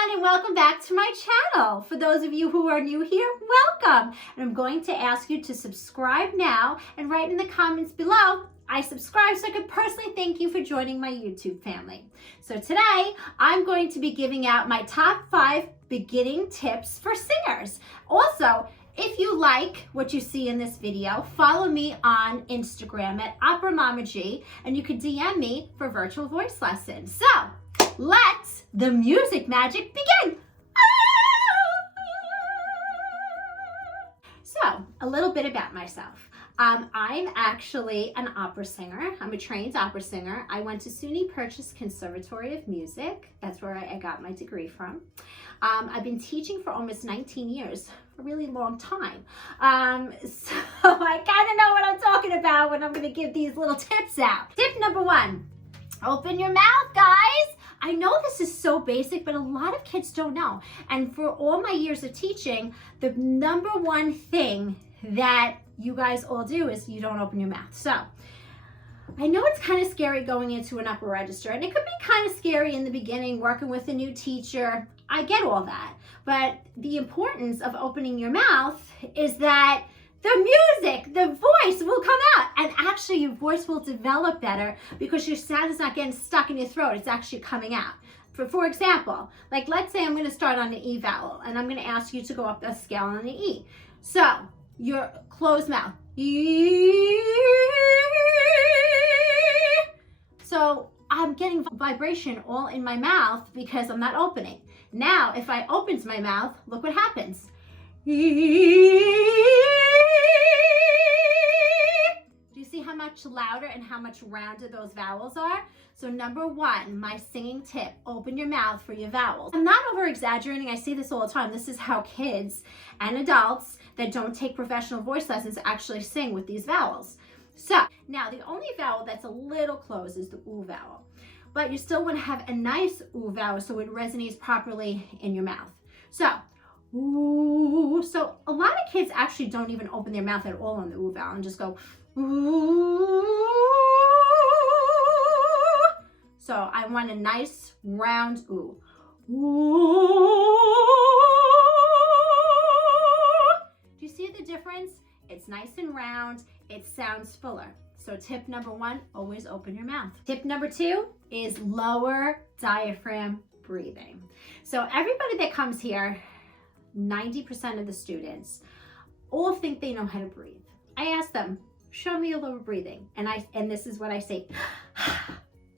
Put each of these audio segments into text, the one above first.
everyone, and welcome back to my channel. For those of you who are new here, welcome. And I'm going to ask you to subscribe now and write in the comments below, I subscribe, so I could personally thank you for joining my YouTube family. So today, I'm going to be giving out my top 5 beginning tips for singers. Also, if you like what you see in this video, follow me on Instagram at OperaMamaG, and you can DM me for virtual voice lessons. So, let the music magic begin. So, a little bit about myself. I'm actually an opera singer. I'm a trained opera singer. I went to SUNY Purchase Conservatory of Music. That's where I got my degree from. I've been teaching for almost 19 years, a really long time. So I kind of know what I'm talking about when I'm going to give these little tips out. Tip number 1, open your mouth, guys. I know this is so basic, but a lot of kids don't know. And for all my years of teaching, the number 1 thing that you guys all do is you don't open your mouth. So I know it's kind of scary going into an upper register, and it could be kind of scary in the beginning working with a new teacher. I get all that. But the importance of opening your mouth is that the music, the voice will come out, and actually your voice will develop better because your sound is not getting stuck in your throat. It's actually coming out. For example, like let's say I'm going to start on the E vowel, and I'm going to ask you to go up a scale on the E. So your closed mouth. So I'm getting vibration all in my mouth because I'm not opening. Now, if I open my mouth, look what happens. Do you see how much louder and how much rounder those vowels are? So number 1, my singing tip, open your mouth for your vowels. I'm not over exaggerating. I see this all the time. This is how kids and adults that don't take professional voice lessons actually sing with these vowels. So now the only vowel that's a little closed is the oo vowel, but you still want to have a nice oo vowel so it resonates properly in your mouth. So ooh. So a lot of kids actually don't even open their mouth at all on the oo vowel and just go ooh. So I want a nice round oo. Ooh. Do you see the difference? It's nice and round. It sounds fuller. So tip number 1, always open your mouth. Tip number 2 is lower diaphragm breathing. So everybody that comes here, 90% of the students all think they know how to breathe. I ask them, show me a lower breathing. And this is what I say.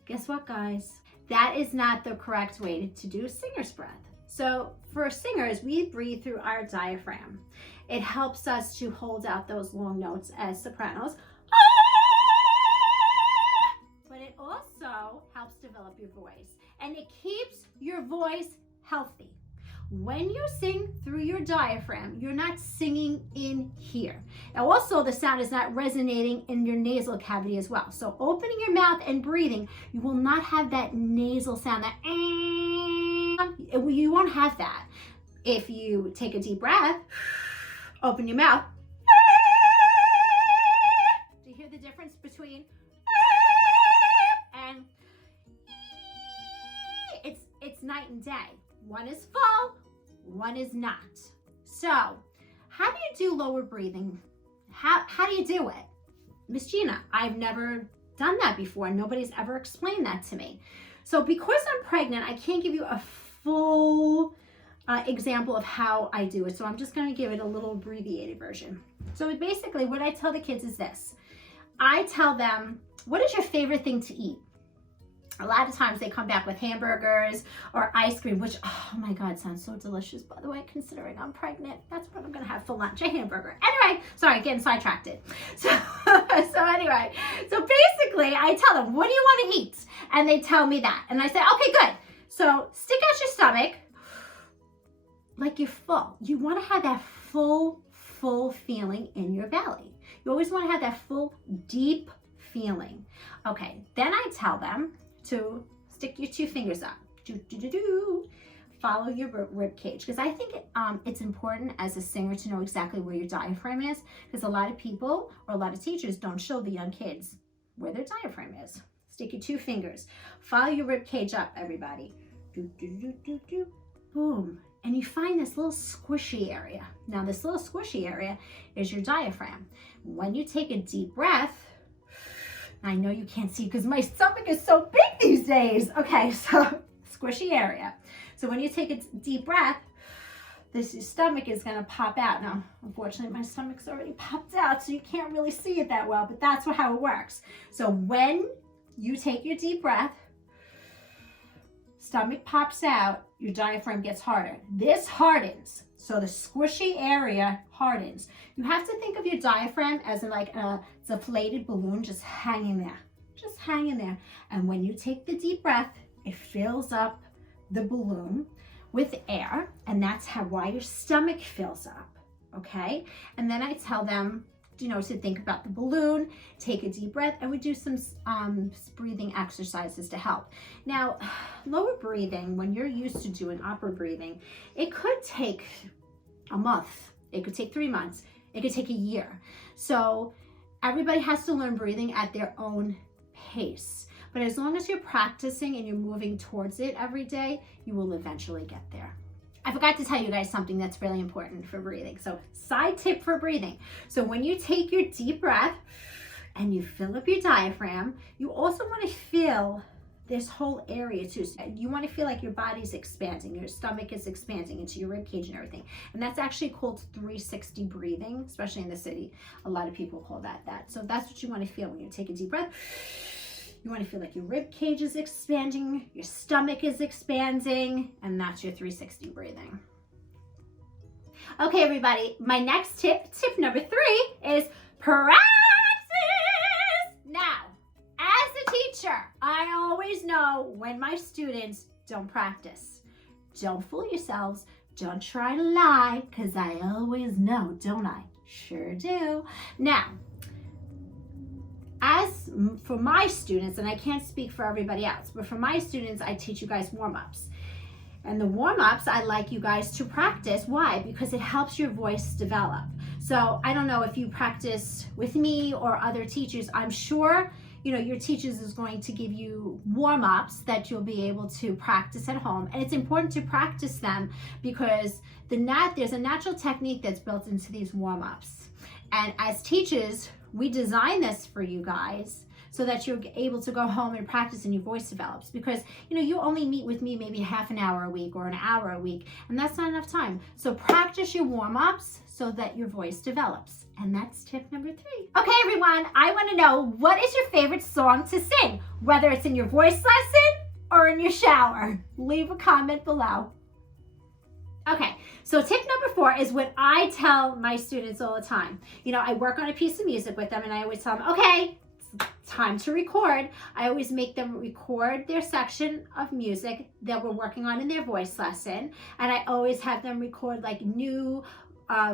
Guess what, guys? That is not the correct way to do a singer's breath. So for singers, we breathe through our diaphragm. It helps us to hold out those long notes as sopranos. But it also helps develop your voice, and it keeps your voice healthy. When you sing through your diaphragm, you're not singing in here. And also the sound is not resonating in your nasal cavity as well. So opening your mouth and breathing, you will not have that nasal sound, that you won't have that. If you take a deep breath, open your mouth. Do you hear the difference between and it's night and day. One is full, one is not. So how do you do lower breathing? How do you do it? Miss Gina, I've never done that before. Nobody's ever explained that to me. So because I'm pregnant, I can't give you a full example of how I do it. So I'm just going to give it a little abbreviated version. So basically what I tell the kids is this. I tell them, what is your favorite thing to eat? A lot of times they come back with hamburgers or ice cream, which, oh my God, sounds so delicious, by the way, considering I'm pregnant. That's what I'm going to have for lunch, a hamburger. Anyway, sorry, getting sidetracked. So anyway, so basically I tell them, what do you want to eat? And they tell me that. And I say, okay, good. So stick out your stomach like you're full. You want to have that full feeling in your belly. You always want to have that full, deep feeling. Okay, then I tell them to stick your 2 fingers up. Follow your rib cage, because I think it's important as a singer to know exactly where your diaphragm is, because a lot of people or a lot of teachers don't show the young kids where their diaphragm is. Stick your 2 fingers. Follow your rib cage up, everybody. boom. And you find this little squishy area. Now this little squishy area is your diaphragm. When you take a deep breath, I know you can't see because my stomach is so big these days. Okay, so squishy area. So when you take a deep breath, this stomach is gonna pop out. Now, unfortunately, my stomach's already popped out, so you can't really see it that well, but that's how it works. So when you take your deep breath, stomach pops out, your diaphragm gets harder. This hardens, so the squishy area hardens. You have to think of your diaphragm as in like a deflated balloon just hanging there. And when you take the deep breath, it fills up the balloon with air, and that's why your stomach fills up, okay? And then I tell them, to think about the balloon, take a deep breath, and we do some breathing exercises to help. Now, lower breathing, when you're used to doing upper breathing, it could take a month, it could take 3 months, it could take a year. So everybody has to learn breathing at their own pace. But as long as you're practicing and you're moving towards it every day, you will eventually get there. I forgot to tell you guys something that's really important for breathing. So side tip for breathing. So when you take your deep breath and you fill up your diaphragm, you also want to feel this whole area too. So you want to feel like your body's expanding, your stomach is expanding into your rib cage and everything. And that's actually called 360 breathing, especially in the city. A lot of people call that. So that's what you want to feel when you take a deep breath. You want to feel like your rib cage is expanding, your stomach is expanding, and that's your 360 breathing. Okay, everybody, my next tip number 3 is practice. Now, as a teacher, I always know when my students don't practice. Don't fool yourselves. Don't try to lie, because I always know, don't I? Sure do. Now, as for my students, and I can't speak for everybody else, but for my students, I teach you guys warm-ups. And the warm-ups, I like you guys to practice. Why? Because it helps your voice develop. So I don't know if you practice with me or other teachers. I'm sure your teachers is going to give you warm-ups that you'll be able to practice at home. And it's important to practice them because there's a natural technique that's built into these warm-ups. And as teachers, we design this for you guys so that you're able to go home and practice and your voice develops, because you only meet with me maybe half an hour a week or an hour a week, and that's not enough time. So practice your warm-ups so that your voice develops. And that's tip number 3. Okay, everyone, I want to know, what is your favorite song to sing, whether it's in your voice lesson or in your shower? Leave a comment below. Okay, so tip number 4 is what I tell my students all the time. I work on a piece of music with them, and I always tell them, okay, it's time to record. I always make them record their section of music that we're working on in their voice lesson, and I always have them record like new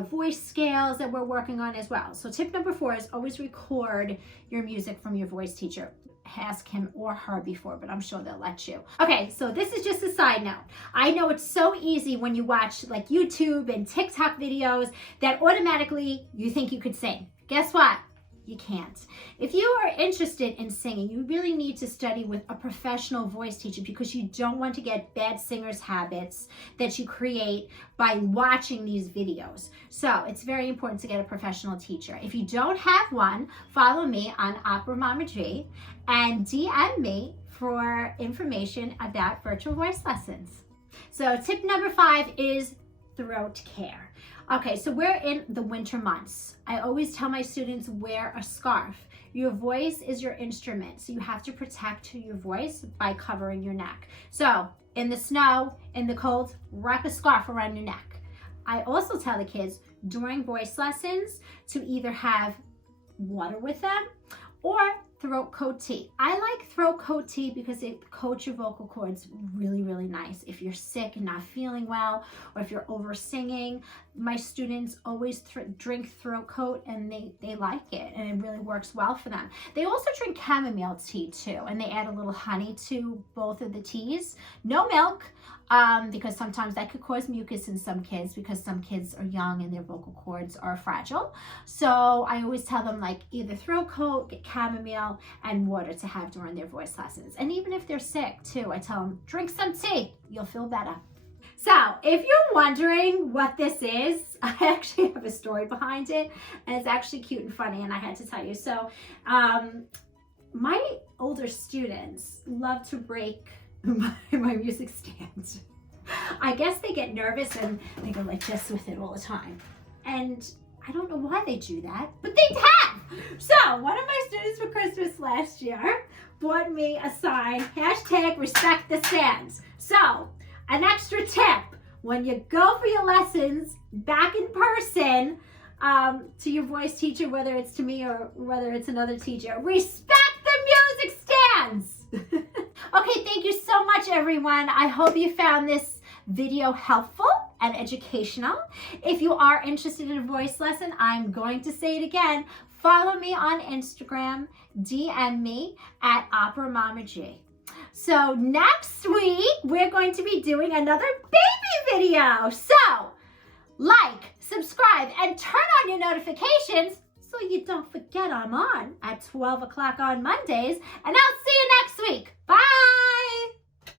voice scales that we're working on as well. So tip number 4 is always record your music from your voice teacher. Ask him or her before, but I'm sure they'll let you. Okay, so this is just a side note. I know it's so easy when you watch like YouTube and TikTok videos that automatically you think you could sing. Guess what? You can't. If you are interested in singing, you really need to study with a professional voice teacher, because you don't want to get bad singer's habits that you create by watching these videos. So it's very important to get a professional teacher. If you don't have one, follow me on Opera Mama G and DM me for information about virtual voice lessons. So tip number 5 is throat care. Okay, so we're in the winter months. I always tell my students, wear a scarf. Your voice is your instrument, so you have to protect your voice by covering your neck. So in the snow, in the cold, wrap a scarf around your neck. I also tell the kids during voice lessons to either have water with them or throat coat tea. I like throat coat tea because it coats your vocal cords really, really nice. If you're sick and not feeling well, or if you're over singing, my students always drink throat coat, and they like it, and it really works well for them. They also drink chamomile tea too, and they add a little honey to both of the teas. No milk, because sometimes that could cause mucus in some kids, because some kids are young and their vocal cords are fragile. So I always tell them, like, either throat coat, get chamomile, and water to have during their voice lessons. And even if they're sick too, I tell them, drink some tea, you'll feel better. So if you're wondering what this is, I actually have a story behind it, and it's actually cute and funny, and I had to tell you. So my older students love to break my music stand. I guess they get nervous and they go like this with it all the time. And I don't know why they do that, but they have. So one of my students for Christmas last year bought me a sign, #respect the stands. So an extra tip, when you go for your lessons back in person to your voice teacher, whether it's to me or whether it's another teacher, respect the music stands. Okay, thank you so much, everyone. I hope you found this video helpful and educational. If you are interested in a voice lesson, I'm going to say it again. Follow me on Instagram, DM me at Opera Mama G. So next week, we're going to be doing another baby video. So like, subscribe, and turn on your notifications so you don't forget I'm on at 12 o'clock on Mondays. And I'll see you next week.